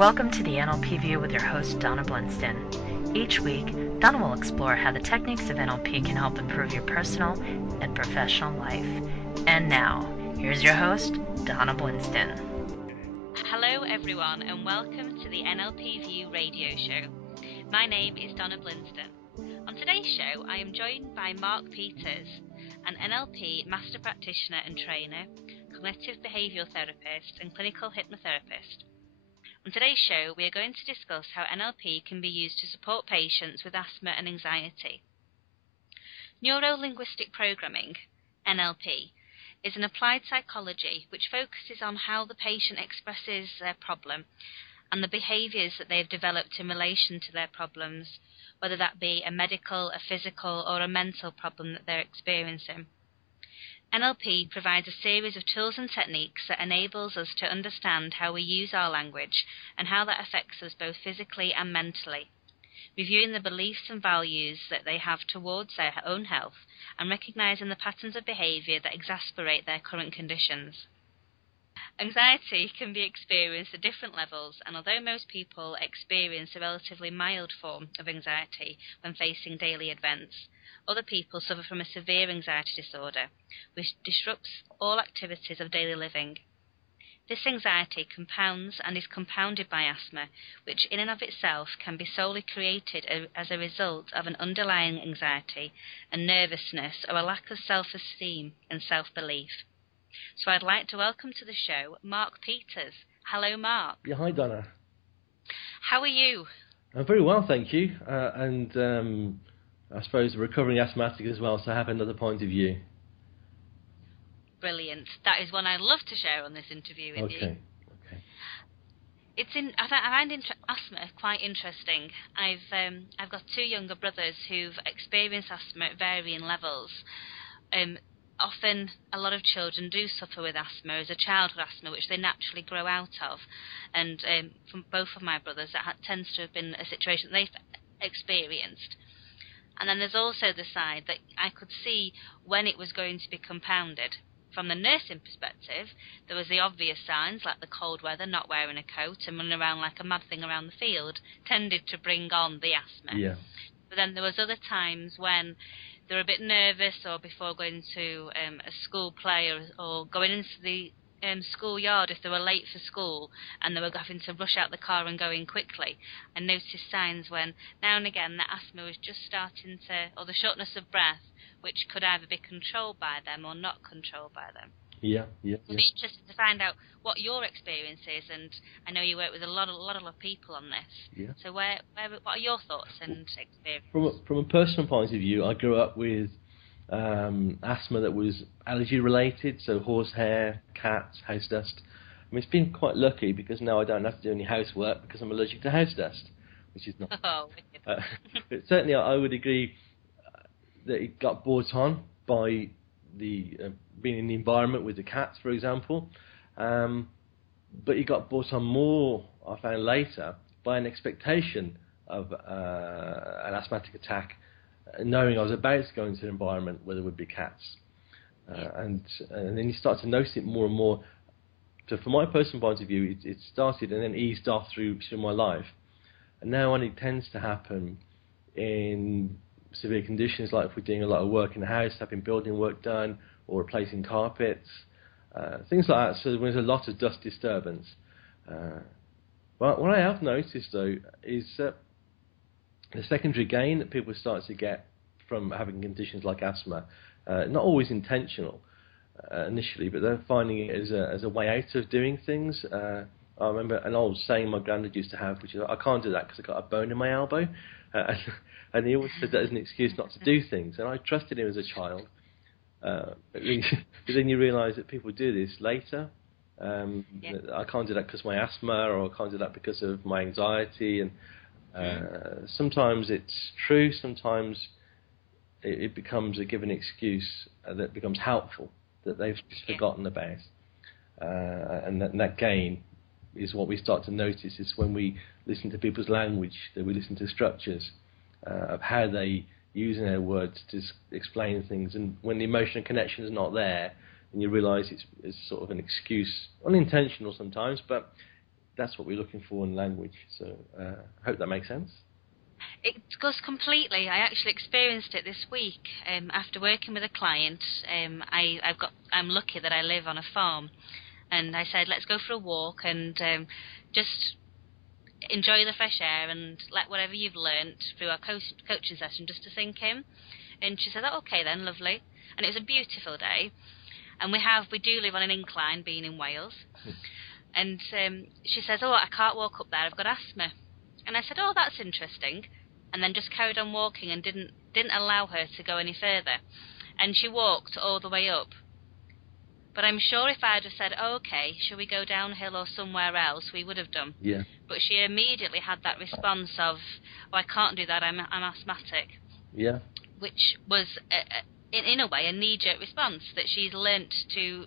Welcome to the NLP View with your host, Donna Blinston. Each week, Donna will explore how the techniques of NLP can help improve your personal and professional life. And now, here's your host, Donna Blinston. Hello everyone and welcome to the NLP View radio show. My name is Donna Blinston. On today's show, I am joined by Mark Peters, an NLP master practitioner and trainer, cognitive behavioural therapist and clinical hypnotherapist. On today's show, we are going to discuss how NLP can be used to support patients with asthma and anxiety. Neuro Linguistic Programming, NLP, is an applied psychology which focuses on how the patient expresses their problem and the behaviours that they have developed in relation to their problems, whether that be a medical, a physical or a mental problem that they're experiencing. NLP provides a series of tools and techniques that enables us to understand how we use our language and how that affects us both physically and mentally, reviewing the beliefs and values that they have towards their own health and recognizing the patterns of behavior that exacerbate their current conditions. Anxiety can be experienced at different levels, and although most people experience a relatively mild form of anxiety when facing daily events, other people suffer from a severe anxiety disorder, which disrupts all activities of daily living. This anxiety compounds and is compounded by asthma, which in and of itself can be solely created as a result of an underlying anxiety and nervousness or a lack of self-esteem and self-belief. So I'd like to welcome to the show Mark Peters. Hello, Mark. Yeah, hi, Donna. How are you? I'm very well, thank you. And I suppose a recovering asthmatic as well, so I have another point of view. Brilliant. That is one I'd love to share on this interview with you. Okay. I find asthma quite interesting. I've got two younger brothers who've experienced asthma at varying levels. Often, a lot of children do suffer with asthma as a childhood asthma, which they naturally grow out of. And from both of my brothers, that tends to have been a situation that they've experienced. And then there's also the side that I could see when it was going to be compounded. From the nursing perspective, there was the obvious signs like the cold weather, not wearing a coat and running around like a mad thing around the field, tended to bring on the asthma. Yeah. But then there was other times when they were a bit nervous, or before going to a school play or going into the schoolyard if they were late for school and they were having to rush out the car and go in quickly. I noticed signs when now and again the asthma was just starting to, or the shortness of breath, which could either be controlled by them or not controlled by them. Yeah. I'd be interested to find out what your experience is, and I know you work with a lot of people on this. Yeah. So what are your thoughts and experience? From a personal point of view, I grew up with asthma that was allergy related, so horsehair, cats, house dust. I mean, it's been quite lucky because now I don't have to do any housework because I'm allergic to house dust, which is not. Oh, wicked. But certainly, I would agree that it got brought on by the being in the environment with the cats, for example. But it got brought on more, I found later, by an expectation of an asthmatic attack, knowing I was about to go into an environment where there would be cats. And then you start to notice it more and more. So from my personal point of view, it started and then eased off through my life. And now when it tends to happen in severe conditions, like if we're doing a lot of work in the house, having building work done, or replacing carpets, things like that. So there's a lot of dust disturbance. But what I have noticed, though, is the secondary gain that people start to get from having conditions like asthma, not always intentional initially, but they're finding it as a way out of doing things. I remember an old saying my granddad used to have, which is, I can't do that because I've got a bone in my elbow. And he always said that as an excuse not to do things. And I trusted him as a child. But then you realise that people do this later. I can't do that because of my asthma, or I can't do that because of my anxiety. And sometimes it's true, sometimes it becomes a given excuse that becomes helpful, that they've forgotten about. And that gain is what we start to notice is when we listen to people's language, that we listen to structures of how they using their words to explain things, and when the emotional connection is not there, and you realise it's sort of an excuse, unintentional sometimes, but that's what we're looking for in language. So I hope that makes sense. It goes completely. I actually experienced it this week after working with a client. I'm lucky that I live on a farm, and I said, let's go for a walk and just enjoy the fresh air and let whatever you've learnt through our coaching session just to sink in. And she said, oh, okay then, lovely. And it was a beautiful day. And we do live on an incline, being in Wales. And she says, oh, I can't walk up there, I've got asthma. And I said, oh, that's interesting. And then just carried on walking and didn't allow her to go any further. And she walked all the way up. But I'm sure if I'd have said, oh, okay, shall we go downhill or somewhere else, we would have done. Yeah. But she immediately had that response of, oh, I can't do that, I'm asthmatic. Yeah. Which was, in a way, a knee-jerk response that she's learnt to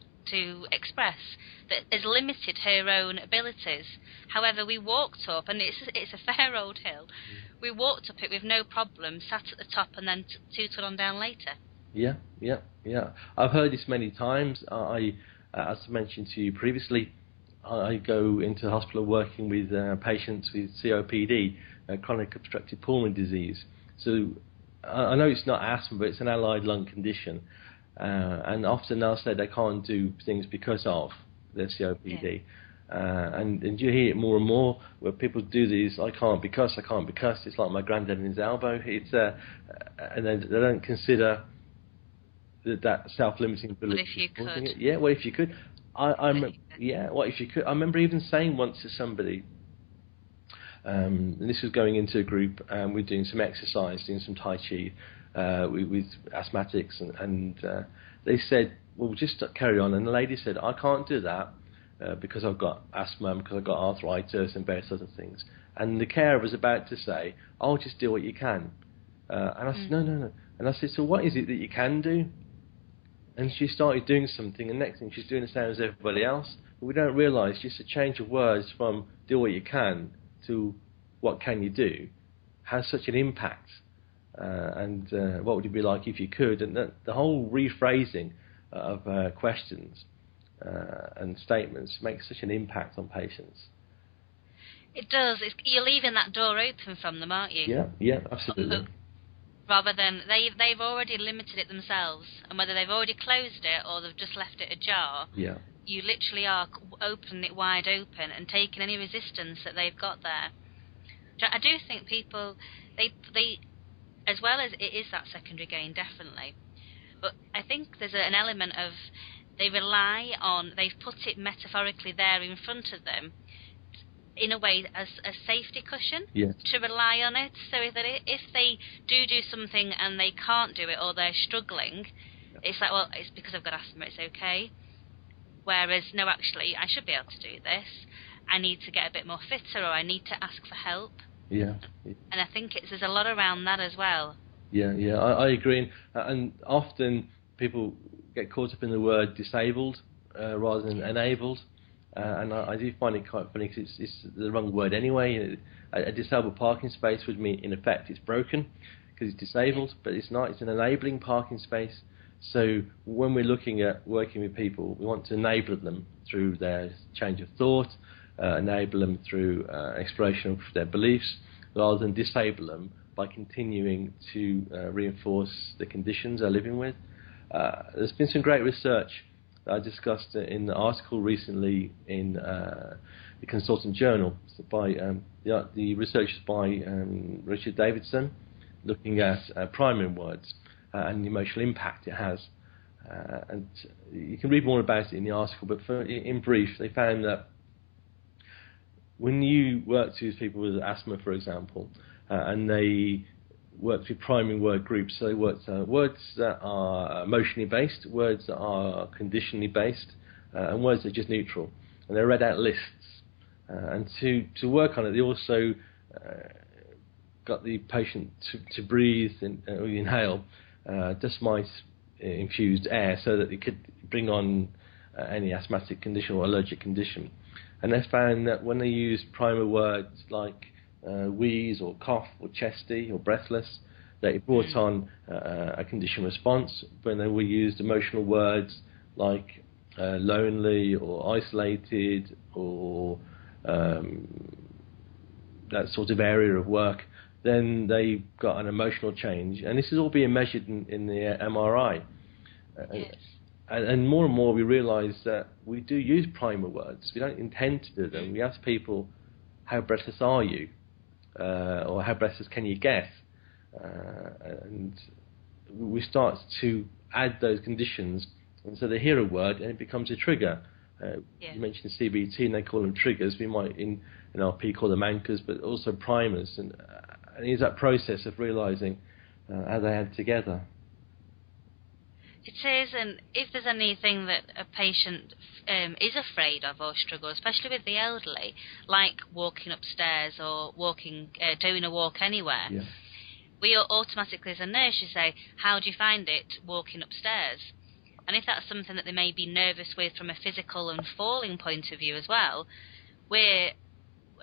express, that has limited her own abilities. However, we walked up, and it's a fair old hill. We walked up it with no problem, sat at the top, and then tooted on down later. Yeah. I've heard this many times. As I mentioned to you previously, I go into the hospital working with patients with COPD, chronic obstructive pulmonary disease. So I know it's not asthma, but it's an allied lung condition. And often they'll say they can't do things because of their COPD. Yeah. And you hear it more and more where people do these, I can't because. It's like my granddad and his elbow. And then they don't consider that self-limiting belief. What if you could? Yeah, what if you could? What if you could? I remember even saying once to somebody, and this was going into a group, and we're doing some exercise, doing some Tai Chi with asthmatics, and they said, well, just carry on. And the lady said, I can't do that because I've got asthma, because I've got arthritis and various other things. And the carer was about to say, oh, just do what you can. And I said, no. And I said, so what is it that you can do? And she started doing something, and next thing she's doing the same as everybody else. But we don't realise just a change of words from do what you can to what can you do has such an impact. And what would it be like if you could? And the whole rephrasing of questions and statements makes such an impact on patients. It does. You're leaving that door open from them, aren't you? Yeah, absolutely. Rather than they've already limited it themselves, and whether they've already closed it or they've just left it ajar, you literally are opening it wide open and taking any resistance that they've got there. I do think people, they as well as it is that secondary gain, definitely, but I think there's an element of they've put it metaphorically there in front of them, in a way as a safety cushion to rely on it, so that if they do something and they can't do it or they're struggling, it's like, well, it's because I've got asthma, it's okay. Whereas, no, actually, I should be able to do this. I need to get a bit more fitter, or I need to ask for help. Yeah. And I think there's a lot around that as well. Yeah, I agree. And often people get caught up in the word disabled rather than enabled. And I do find it quite funny because it's the wrong word anyway. A disabled parking space would mean, in effect, it's broken because it's disabled, but it's not. It's an enabling parking space. So when we're looking at working with people, we want to enable them through their change of thought, enable them through exploration of their beliefs, rather than disable them by continuing to reinforce the conditions they're living with. There's been some great research I discussed in an article recently in the Consultant Journal by the researchers by Richard Davidson, looking at priming words and the emotional impact it has. And you can read more about it in the article, but in brief, they found that when you work with people with asthma, for example, and they worked with priming word groups, so they worked words that are emotionally based, words that are conditionally based, and words that are just neutral. And they read out lists. And to work on it, they also got the patient to breathe or inhale dust mite infused air so that they could bring on any asthmatic condition or allergic condition. And they found that when they used primer words like wheeze or cough or chesty or breathless, that it brought on a condition response. When they were used emotional words like lonely or isolated or that sort of area of work, then they've got an emotional change. And this is all being measured in the MRI. Yes. And more we realise that we do use primal words. We don't intend to do them. We ask people, how breathless are you? Or how breathless can you get? And we start to add those conditions. And so they hear a word and it becomes a trigger. You mentioned CBT and they call them triggers. We might in NLP call them anchors, but also primers. And it's that process of realising how they add together. It is, and if there's anything that a patient is afraid of or struggle, especially with the elderly, like walking upstairs or doing a walk anywhere, we automatically, as a nurse, you say, how do you find it walking upstairs? And if that's something that they may be nervous with from a physical and falling point of view as well, we're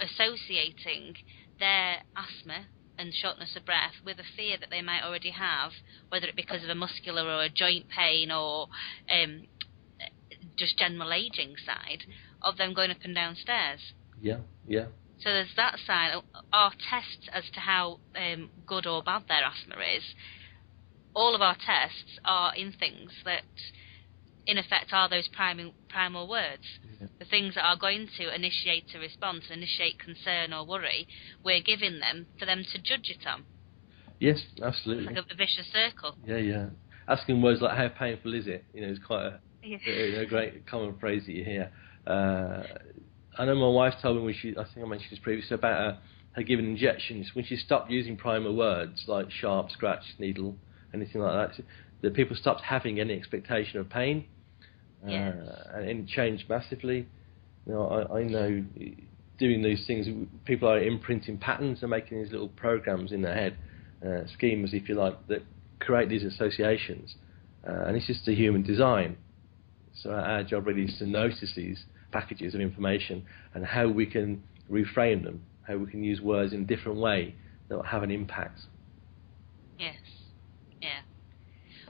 associating their asthma and shortness of breath with a fear that they might already have, whether it because of a muscular or a joint pain or just general aging side of them going up and down stairs. Yeah. So there's that side. Our tests as to how good or bad their asthma is, all of our tests are in things that in effect are those primal words. The things that are going to initiate a response, initiate concern or worry, we're giving them for them to judge it on. Yes, absolutely. It's like a vicious circle. Yeah. Asking words like, how painful is it? Is quite a great common phrase that you hear. I know my wife told me I think I mentioned this previously, about her giving injections. When she stopped using primal words like sharp, scratch, needle, anything like that, that people stopped having any expectation of pain. And it changed massively. I know doing these things, people are imprinting patterns and making these little programs in their head, schemas, if you like, that create these associations. And it's just a human design. So our job really is to notice these packages of information and how we can reframe them, how we can use words in a different way that will have an impact. Yes. Yeah.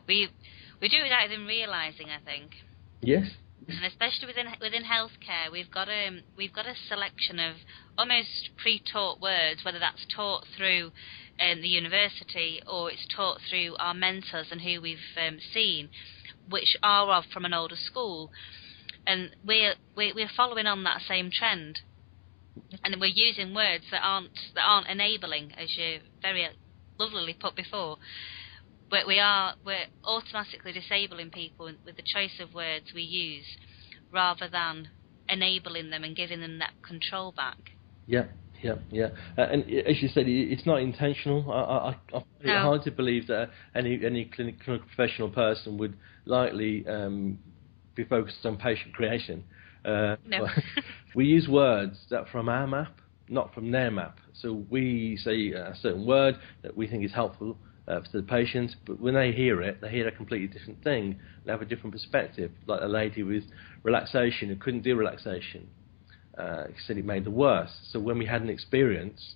We do it without even realising, I think. Yes. And especially within healthcare, we've got a selection of almost pre-taught words, whether that's taught through the university or it's taught through our mentors and who we've seen, which are from an older school, and we're following on that same trend, and we're using words that aren't enabling, as you very lovelily put before. But we're automatically disabling people with the choice of words we use, rather than enabling them and giving them that control back. Yeah. And as you said, it's not intentional. I find it hard to believe that any clinical professional person would likely be focused on patient creation. No. We use words that are from our map, not from their map. So we say a certain word that we think is helpful to the patient, but when they hear it, they hear a completely different thing. They have a different perspective. Like a lady with relaxation who couldn't do relaxation. Said it made it worse. So when we had an experience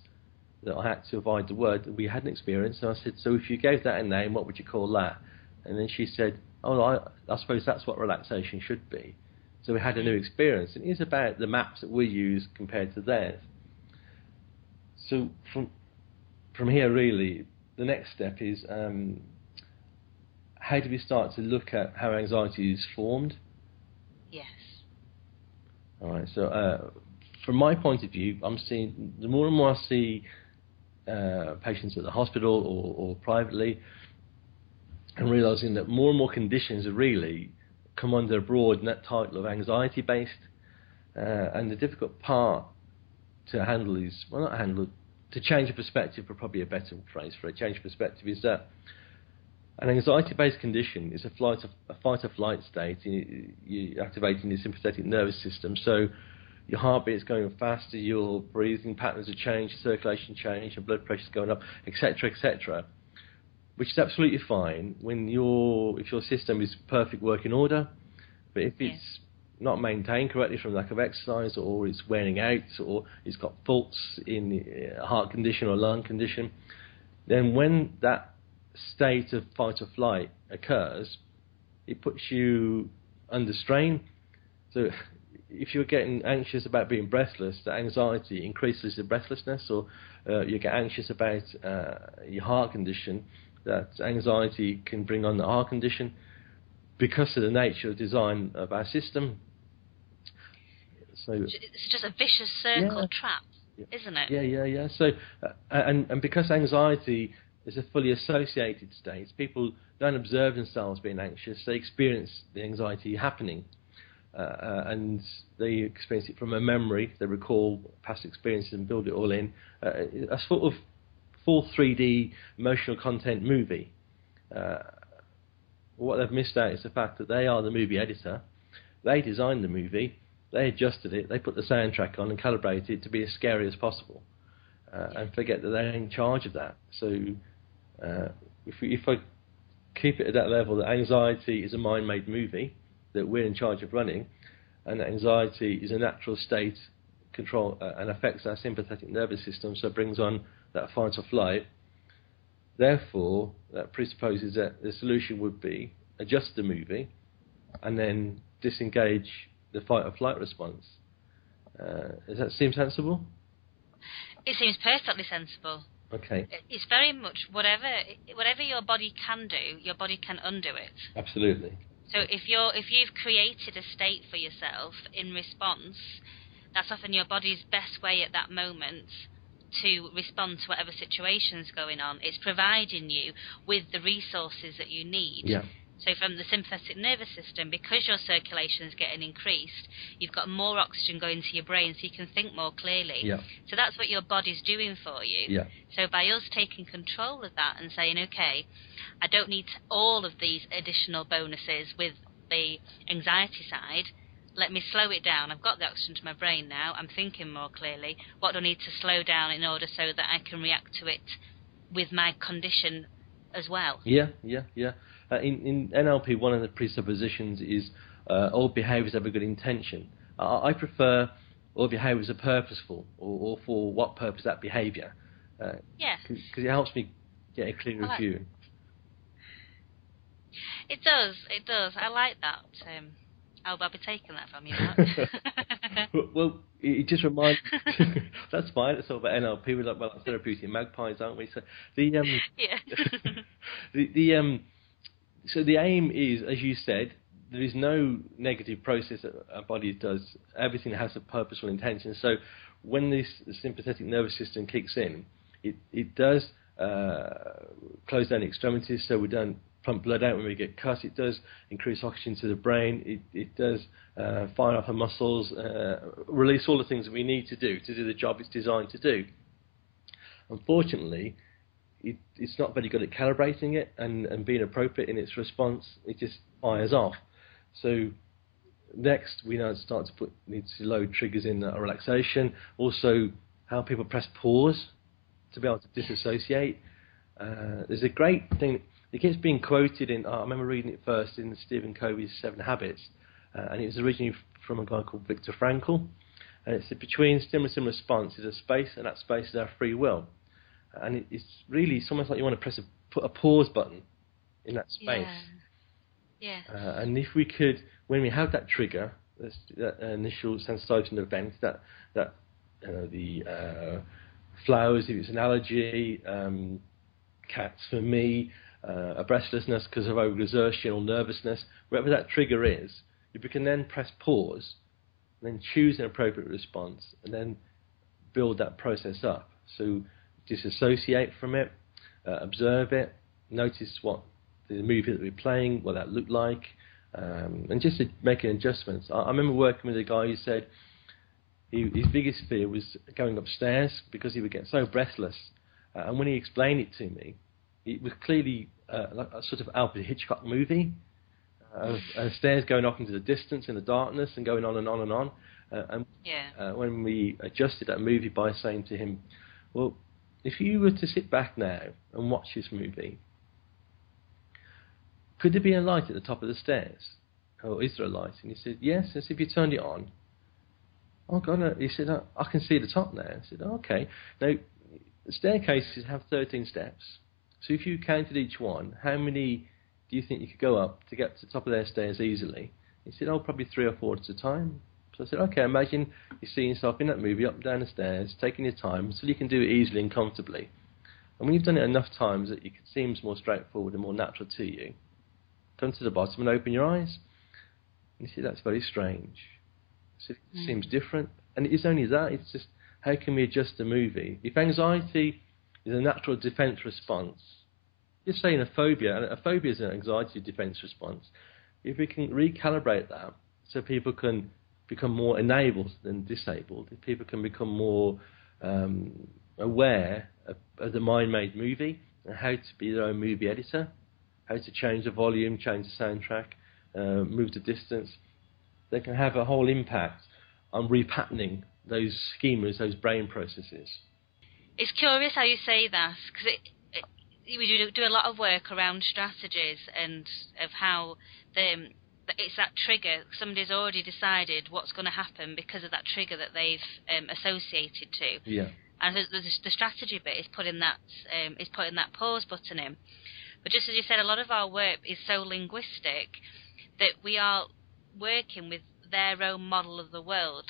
that I had to avoid the word that we had an experience, and I said, so if you gave that a name, what would you call that? And then she said, I suppose that's what relaxation should be. So we had a new experience. And it is about the maps that we use compared to theirs. So from here, really, the next step is how do we start to look at how anxiety is formed? Yes. All right. So from my point of view, I'm seeing the more and more I see patients at the hospital or privately, and realising that more and more conditions have really come under a broad net title of anxiety-based. And the difficult part to handle is, to change the perspective, but probably a better phrase for it, change perspective, is that an anxiety-based condition is a fight-or-flight state. You're activating your sympathetic nervous system, so your heartbeat is going faster, your breathing patterns are changed, circulation change, your blood pressure is going up, etc., etc., which is absolutely fine if your system is perfect working order. But if it's not maintained correctly from lack of exercise, or it's wearing out, or it's got faults in a heart condition or lung condition, then when that state of fight or flight occurs, it puts you under strain. So if you're getting anxious about being breathless, the anxiety increases the breathlessness, or you get anxious about your heart condition, that anxiety can bring on the heart condition because of the nature of design of our system. So it's just a vicious circle trap, isn't it? Yeah. So, and because anxiety is a fully associated state, people don't observe themselves being anxious. They experience the anxiety happening, and they experience it from a memory. They recall past experiences and build it all in. A sort of full 3D emotional content movie. What they've missed out is the fact that they are the movie editor. They designed the movie. They adjusted it, they put the soundtrack on and calibrated it to be as scary as possible, and forget that they're in charge of that. So if I keep it at that level, that anxiety is a mind-made movie that we're in charge of running, and that anxiety is a natural state control and affects our sympathetic nervous system, so it brings on that fight or flight. Therefore, that presupposes that the solution would be adjust the movie and then disengage the fight or flight response. Does that seem sensible? It seems perfectly sensible. Okay. It's very much whatever your body can do, your body can undo it. Absolutely. So if you've created a state for yourself in response, that's often your body's best way at that moment to respond to whatever situation's going on. It's providing you with the resources that you need. Yeah. So from the sympathetic nervous system, because your circulation is getting increased, you've got more oxygen going to your brain so you can think more clearly. Yeah. So that's what your body's doing for you. Yeah. So by us taking control of that and saying, okay, I don't need all of these additional bonuses with the anxiety side, let me slow it down. I've got the oxygen to my brain now. I'm thinking more clearly. What do I need to slow down in order so that I can react to it with my condition as well? Yeah. In NLP, one of the presuppositions is all behaviours have a good intention. I prefer all behaviours are purposeful, or for what purpose that behaviour. Because it helps me get a clearer view. It does. I like that. I'll be taking that from you, Mark. Well, it just reminds that's fine. It's all about NLP. We're like therapeutic magpies, aren't we? So so the aim is, as you said, there is no negative process that our body does. Everything has a purposeful intention. So when this sympathetic nervous system kicks in, it does close down the extremities so we don't pump blood out when we get cut. It does increase oxygen to the brain. It does fire off our muscles, release all the things that we need to do the job it's designed to do. Unfortunately, it's not very good at calibrating it and being appropriate in its response. It just fires off. So next, we now need to load triggers in relaxation. Also, how people press pause to be able to disassociate. There's a great thing. It keeps being quoted in. I remember reading it first in Stephen Covey's 7 Habits, and it was originally from a guy called Viktor Frankl. And it's between stimulus and response is a space, and that space is our free will. And it's really almost like you want to put a pause button in that space. Yeah. And if we could, when we have that trigger, that initial sensitizing event, that the flowers, if it's an allergy, cats for me, a breathlessness because of overexertion or nervousness, whatever that trigger is, if we can then press pause, and then choose an appropriate response, and then build that process up. So disassociate from it, observe it, notice what the movie that we're playing, what that looked like, and just making adjustments. I remember working with a guy who said his biggest fear was going upstairs because he would get so breathless. And when he explained it to me, it was clearly like a sort of Alfred Hitchcock movie, of stairs going off into the distance in the darkness and going on and on and on. When we adjusted that movie by saying to him, well, if you were to sit back now and watch this movie, could there be a light at the top of the stairs? Or is there a light? And he said, yes. As if you turned it on. Oh, God, no. He said, I can see the top now. I said, oh, okay. Now, the staircases have 13 steps. So if you counted each one, how many do you think you could go up to get to the top of their stairs easily? He said, oh, probably 3 or 4 at a time. So I said, okay, imagine you're seeing yourself in that movie, up and down the stairs, taking your time, so you can do it easily and comfortably. And when you've done it enough times that it seems more straightforward and more natural to you, come to the bottom and open your eyes. And you see, that's very strange. So it seems different. And it is only that. It's just, how can we adjust the movie? If anxiety is a natural defense response, just saying a phobia is an anxiety defense response, if we can recalibrate that so people can become more enabled than disabled, if people can become more aware of the mind-made movie and how to be their own movie editor, how to change the volume, change the soundtrack, move the distance, they can have a whole impact on repatterning those schemas, those brain processes. It's curious how you say that, because we do a lot of work around strategies and of how it's that trigger. Somebody's already decided what's going to happen because of that trigger that they've associated to. Yeah. And the strategy bit is putting that pause button in. But just as you said, a lot of our work is so linguistic that we are working with their own model of the world,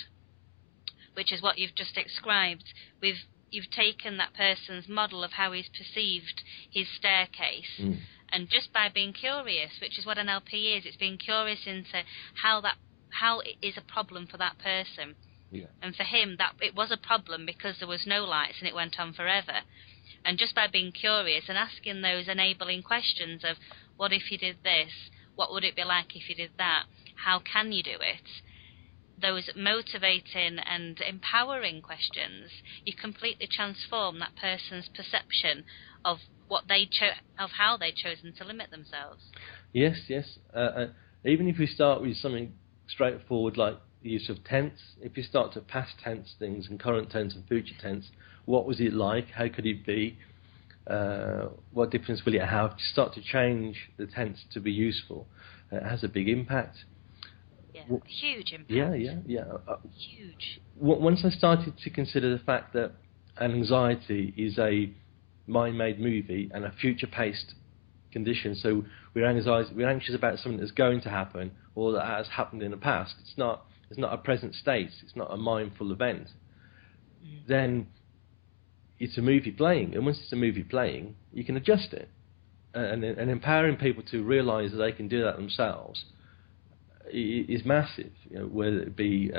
which is what you've just described. You've taken that person's model of how he's perceived his staircase, and just by being curious, which is what NLP is, it's being curious into how it is a problem for that person. Yeah. And for him, that it was a problem because there was no lights and it went on forever. And just by being curious and asking those enabling questions of, what if you did this? What would it be like if you did that? How can you do it? Those motivating and empowering questions, you completely transform that person's perception of what of how they've chosen to limit themselves. Yes. Even if we start with something straightforward like the use of tense, if you start to past tense things and current tense and future tense, what was it like? How could it be? What difference will it have? To start to change the tense to be useful, it has a big impact. Yeah, huge impact. Yeah. Huge. Once I started to consider the fact that anxiety is a mind-made movie and a future-paced condition, so we're anxious about something that's going to happen or that has happened in the past. It's not a present state. It's not a mindful event. Then it's a movie playing, and once it's a movie playing, you can adjust it, and empowering people to realise that they can do that themselves is massive. Whether it be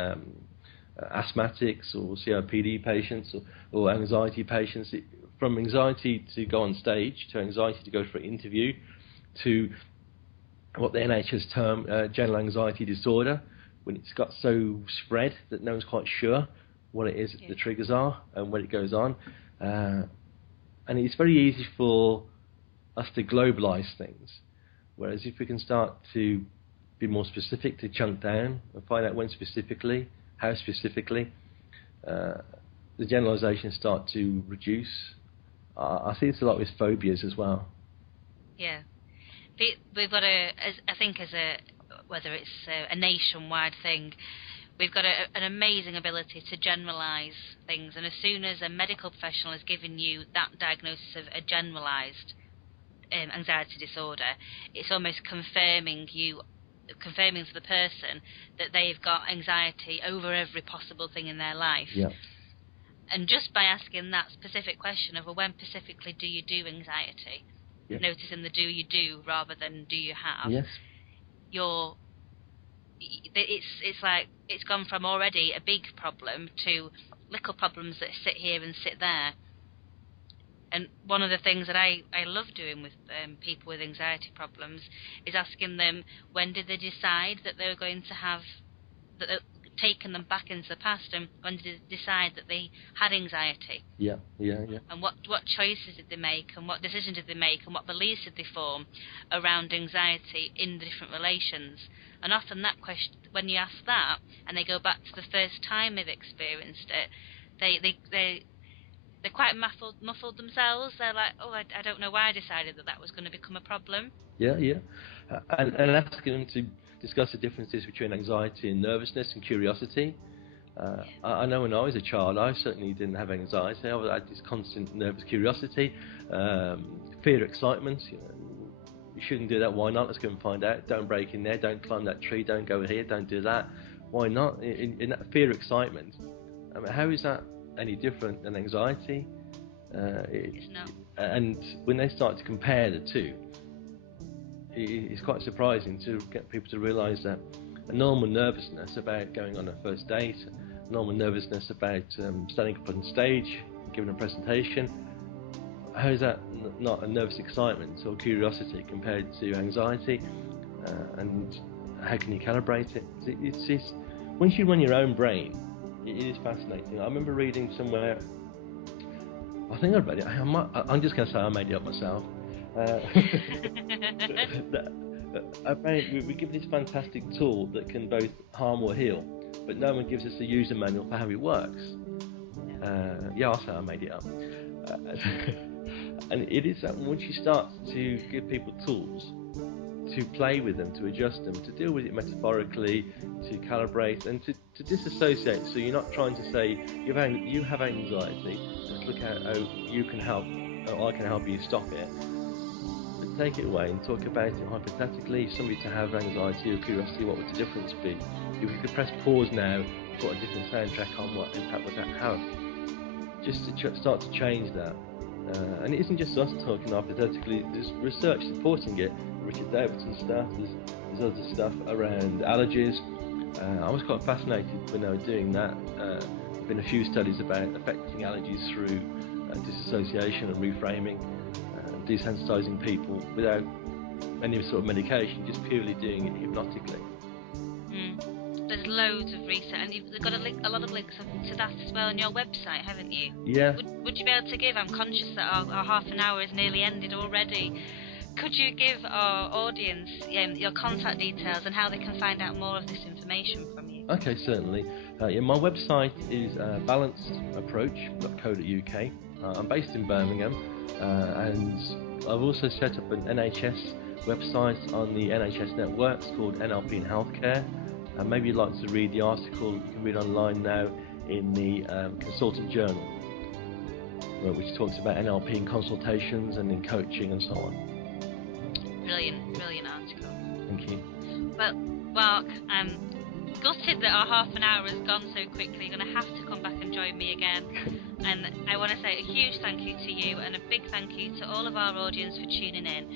asthmatics or COPD patients or anxiety patients, from anxiety to go on stage, to anxiety to go for an interview, to what the NHS term general anxiety disorder, when it's got so spread that no one's quite sure what it is the triggers are and when it goes on. And it's very easy for us to globalise things, whereas if we can start to be more specific, to chunk down and find out when specifically, how specifically, the generalisations start to reduce. I see this a lot with phobias as well. Yeah. We've got whether it's a nationwide thing, we've got an amazing ability to generalise things, and as soon as a medical professional has given you that diagnosis of a generalised anxiety disorder, it's almost confirming for the person that they've got anxiety over every possible thing in their life. Yeah. And just by asking that specific question of, well, when specifically do you do anxiety? Yeah. Noticing the do you do rather than do you have. Yes. It's like it's gone from already a big problem to little problems that sit here and sit there. And one of the things that I love doing with people with anxiety problems is asking them, when did they decide that they were going to have, that taken them back into the past, and when did they decide that they had anxiety? Yeah. And what choices did they make, and what decisions did they make, and what beliefs did they form around anxiety in the different relations? And often that question, when you ask that, and they go back to the first time they've experienced it, they're quite muffled themselves. They're like, oh, I don't know why I decided that was going to become a problem. Yeah. And asking them to discuss the differences between anxiety and nervousness and curiosity. I know when I was a child, I certainly didn't have anxiety. I had this constant nervous curiosity, fear, excitement. You shouldn't do that. Why not? Let's go and find out. Don't break in there. Don't climb that tree. Don't go here. Don't do that. why not? In that fear excitement, I mean, how is that any different than anxiety? It's not. And when they start to compare the two, it's quite surprising to get people to realise that a normal nervousness about going on a first date, a normal nervousness about standing up on stage, giving a presentation, how is that not a nervous excitement or curiosity compared to anxiety? And how can you calibrate it? It's once you run your own brain, it is fascinating. I remember reading somewhere, I think I read it, I'm just going to say I made it up myself, we give this fantastic tool that can both harm or heal, but no one gives us a user manual for how it works. I'll say I made it up. And it is that once you start to give people tools to play with them, to adjust them, to deal with it metaphorically, to calibrate and to disassociate, so you're not trying to say you have anxiety, let's look at how you can help, or I can help you stop it. But take it away and talk about it hypothetically. If somebody to have anxiety or curiosity, what would the difference be? If you could press pause now, put a different soundtrack on, what impact would that have? Just to start to change that. And it isn't just us talking hypothetically, there's research supporting it. Richard Davidson's stuff, there's other stuff around allergies. I was quite fascinated when they were doing that. There have been a few studies about affecting allergies through disassociation and reframing, desensitising people without any sort of medication, just purely doing it hypnotically. There's loads of research, and you've got a lot of links to that as well on your website, haven't you? Yeah. Would you be able to give, I'm conscious that our half an hour is nearly ended already, could you give our audience your contact details and how they can find out more of this information from you? Okay, certainly. My website is balancedapproach.co.uk. I'm based in Birmingham, and I've also set up an NHS website on the NHS networks called NLP in Healthcare. Maybe you'd like to read the article you can read online now in the Consultant Journal, which talks about NLP in consultations and in coaching and so on. Brilliant article. Thank you. Well, Mark, I'm gutted that our half an hour has gone so quickly. You're going to have to come back and join me again. And I want to say a huge thank you to you and a big thank you to all of our audience for tuning in.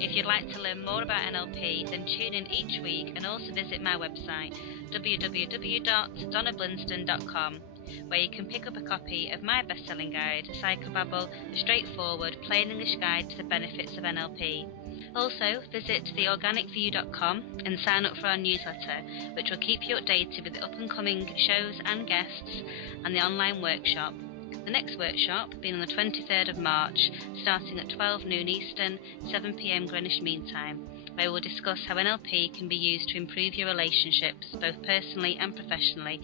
If you'd like to learn more about NLP, then tune in each week and also visit my website, www.donnablinston.com, where you can pick up a copy of my best-selling guide, Psychobabble, a straightforward, plain English guide to the benefits of NLP. Also, visit theorganicview.com and sign up for our newsletter, which will keep you updated with the up-and-coming shows and guests and the online workshop. The next workshop being on the 23rd of March, starting at 12 noon Eastern, 7 p.m. Greenwich Mean Time, where we'll discuss how NLP can be used to improve your relationships, both personally and professionally,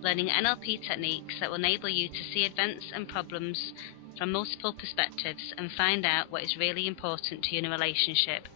learning NLP techniques that will enable you to see events and problems from multiple perspectives and find out what is really important to you in a relationship.